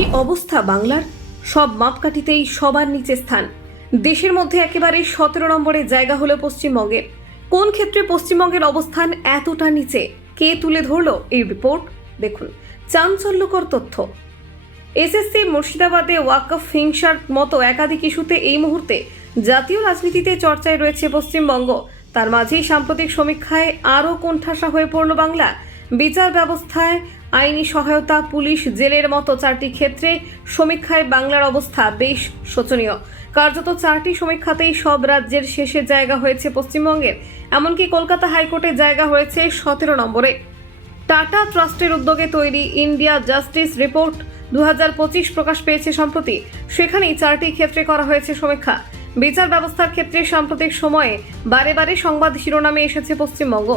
কি অবস্থা বাংলার? সব মাপকাঠিতেই সবার নিচে স্থান। দেশের মধ্যে একেবারে সতেরো নম্বরের জায়গা হলো পশ্চিমবঙ্গের কোন ক্ষেত্রে পশ্চিমবঙ্গের অবস্থান এতটা নিচে? কে তুলে ধরলো এই রিপোর্ট দেখুন, চাঞ্চল্যকর তথ্য। এসএসসি মুর্শিদাবাদে ওয়াকফ হিংসার মতো একাধিক ইস্যুতে এই মুহূর্তে জাতীয় রাজনীতিতে চর্চায় রয়েছে পশ্চিমবঙ্গ। তার মাঝেই সাম্প্রতিক সমীক্ষায় আরও কোণঠাসা হয়ে পড়ল বাংলা। বিচার ব্যবস্থায় আইনি সহায়তা, পুলিশ, জেলের মতো চারটি ক্ষেত্রে সমীক্ষায় বাংলার অবস্থা বেশ শোচনীয়। কার্যত চারটি সমীক্ষাতেই সব রাজ্যের শেষে জায়গা হয়েছে পশ্চিমবঙ্গের। এমনকি কলকাতা হাইকোর্টে জায়গা হয়েছে সতেরো নম্বরে। টাটা ট্রাস্টের উদ্যোগে তৈরি ইন্ডিয়া জাস্টিস রিপোর্ট দু হাজার পঁচিশ প্রকাশ পেয়েছে সম্প্রতি। সেখানেই চারটি ক্ষেত্রে করা হয়েছে সমীক্ষা। বিচার ব্যবস্থার ক্ষেত্রে সাম্প্রতিক সময়ে বারে বারে সংবাদ শিরোনামে এসেছে পশ্চিমবঙ্গ।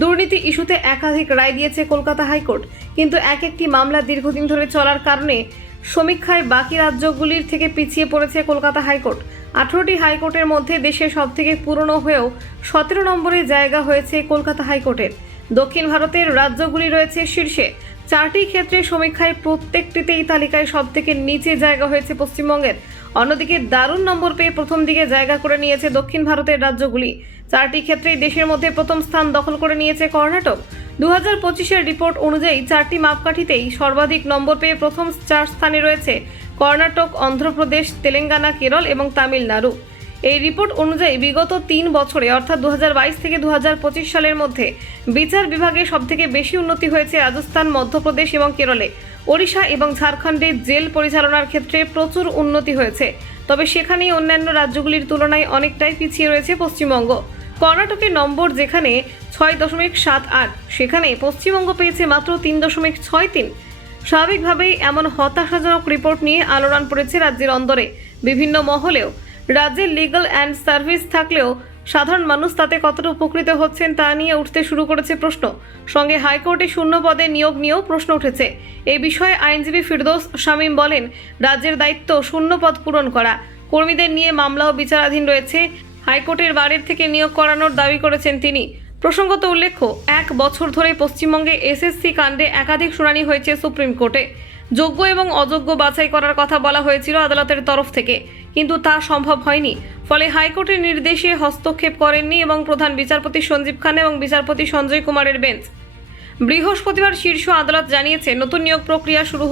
দুর্নীতি ইস্যুতে একাধিক রায় দিয়েছে কলকাতা হাইকোর্ট। কিন্তু এক একটি মামলা দীর্ঘদিন ধরে চলার কারণে সমীক্ষায় বাকি রাজ্যগুলির থেকে পিছিয়ে পড়েছে কলকাতা হাইকোর্ট। আঠারোটি হাইকোর্টের মধ্যে দেশের সবথেকে পুরনো হয়েও সতেরো নম্বরে জায়গা হয়েছে কলকাতা হাইকোর্টের। দক্ষিণ ভারতের রাজ্যগুলি রয়েছে শীর্ষে। চারটি ক্ষেত্রে সমীক্ষায় প্রত্যেকটিতেই তালিকায় সব থেকে নিচে জায়গা হয়েছে পশ্চিমবঙ্গের। অন্যদিকে দারুণ নম্বর পেয়ে প্রথম দিকে জায়গা করে নিয়েছে দক্ষিণ ভারতের রাজ্যগুলি। চারটি ক্ষেত্রেই দেশের মধ্যে প্রথম স্থান দখল করে নিয়েছে কর্ণাটক। দু হাজার পঁচিশের রিপোর্ট অনুযায়ী চারটি মাপকাঠিতেই সর্বাধিক নম্বর পেয়ে প্রথম চার স্থানে রয়েছে কর্ণাটক, অন্ধ্রপ্রদেশ, তেলেঙ্গানা, কেরল এবং তামিলনাড়ু। এই রিপোর্ট অনুযায়ী বিগত তিন বছরে, অর্থাৎ দু হাজার বাইশ থেকে দু হাজার পঁচিশ সালের মধ্যে, বিচার বিভাগে সবথেকে বেশি উন্নতি হয়েছে রাজস্থান, মধ্যপ্রদেশ এবং কেরলে। ওড়িশা এবং ঝাড়খণ্ডে জেল পরিচালনার ক্ষেত্রে প্রচুর উন্নতি হয়েছে। তবে সেখানেই অন্যান্য রাজ্যগুলির তুলনায় অনেকটাই পিছিয়ে রয়েছে পশ্চিমবঙ্গ। কর্ণাটকের নম্বর যেখানে ছয় দশমিক সাত আট, সেখানে পশ্চিমবঙ্গ পেয়েছে মাত্র তিন দশমিক ছয় তিন। স্বাভাবিকভাবেই এমন হতাশাজনক রিপোর্ট নিয়ে আলোড়ন পড়েছে রাজ্যের অন্দরে। বিভিন্ন মহলেও রাজ্যের লিগ্যাল অ্যান্ড সার্ভিস থাকলেও সাধারণ মানুষ তাতে কতটা উপকৃত হচ্ছেন তা নিয়ে উঠতে শুরু করেছে প্রশ্ন। সঙ্গে হাইকোর্টে শূন্য পদে নিয়োগ নিয়েও প্রশ্ন উঠেছে। এ বিষয়ে আইনজীবী ফিরদোস শামীম বলেন, রাজ্যের দায়িত্ব শূন্য পদ পূরণ করা। কর্মীদের নিয়ে মামলাও বিচারাধীন রয়েছে। হাইকোর্টের বাড়ির থেকে নিয়োগ করানোর দাবি করেছেন তিনি। প্রসঙ্গত উল্লেখ্য, এক বছর ধরে পশ্চিমবঙ্গে এসএসসি কাণ্ডে একাধিক শুনানি হয়েছে সুপ্রিম কোর্টে। যোগ্য এবং অযোগ্য বাছাই করার কথা বলা হয়েছিল আদালতের তরফ থেকে, কিন্তু তা সম্ভব হয়নি। ফলে হাইকোর্টের নির্দেশে হস্তক্ষেপ করেননি এবং প্রধান বিচারপতি সঞ্জীব খান এবং বিচারপতি সঞ্জয় কুমারের বেঞ্চ। বৃহস্পতিবার শীর্ষ আদালত জানিয়েছে, নতুন নিয়োগ প্রক্রিয়া শুরু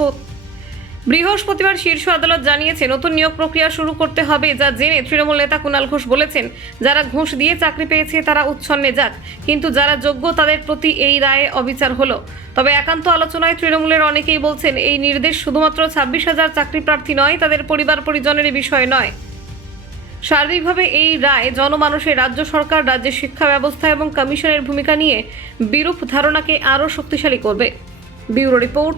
বৃহস্পতিবার শীর্ষ আদালত জানিয়েছে, নতুন নিয়োগ প্রক্রিয়া শুরু করতে হবে, যা জেনে তৃণমূল নেতা কুণাল ঘোষ বলেছেন, যারা ঘুষ দিয়ে চাকরি পেয়েছে তারা উচ্ছন্নে যাক, কিন্তু যারা যোগ্য তাদের প্রতি এই রায়ে অবিচার হলো। তবে একান্ত আলোচনায় তৃণমূলের অনেকেই বলছেন, এই নির্দেশ শুধুমাত্র ছাব্বিশ হাজার চাকরি প্রার্থী নয়, তাদের পরিবার পরিজনের বিষয় নয়। সার্বিকভাবে এই রায় জনমানুষের রাজ্য সরকার, রাজ্যের শিক্ষা ব্যবস্থা এবং কমিশনের ভূমিকা নিয়ে বিরূপ ধারণাকে আরও শক্তিশালী করবে। Bureau report,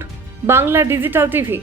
Bangla digital TV.